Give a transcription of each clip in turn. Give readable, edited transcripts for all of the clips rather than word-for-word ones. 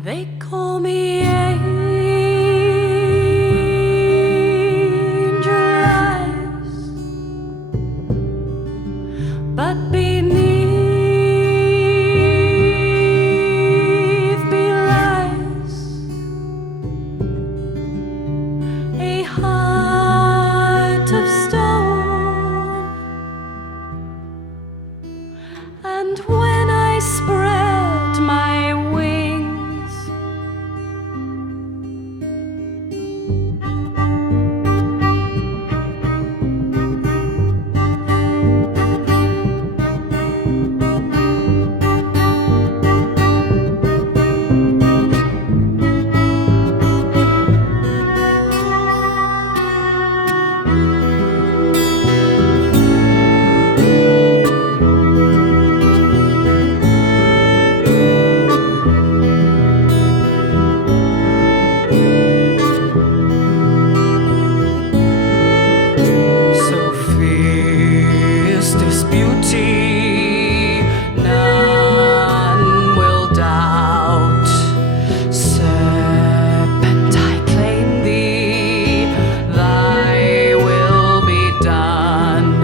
They call me angel eyes, but beneath belies a heart of stone. And when I spread my wings, beauty, none will doubt. Serpent, I claim thee, thy will be done.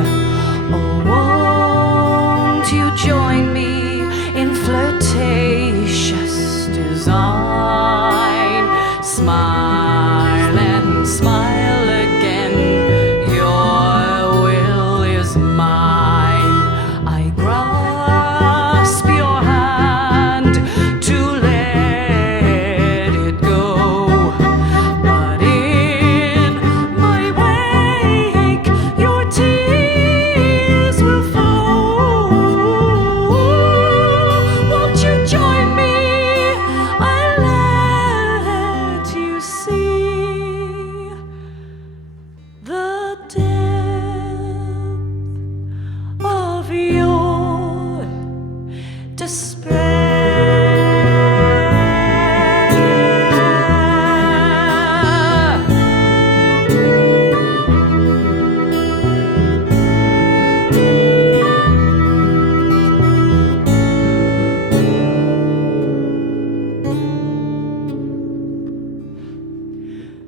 Oh, won't you join me in flirtatious design? Smile and smile again, your will is mine. I grasp your hand to let it go, but in my wake your tears will flow. Won't you join me? I'll let you see the depth of your despair.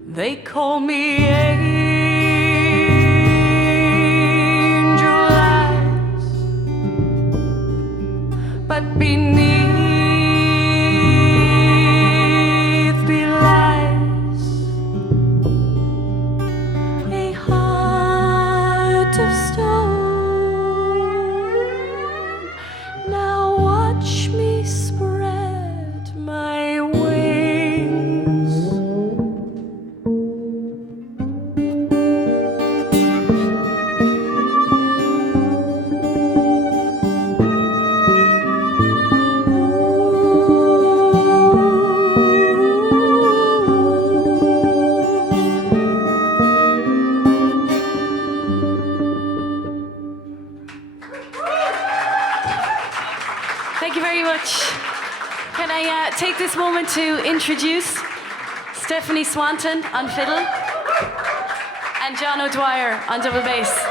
They call me angel eyes, but beneath belies a heart of stone. Now watch me spread my wings. Thank you very much. Can I take this moment to introduce Stephanie Swanton on fiddle and John O'Dwyer on double bass.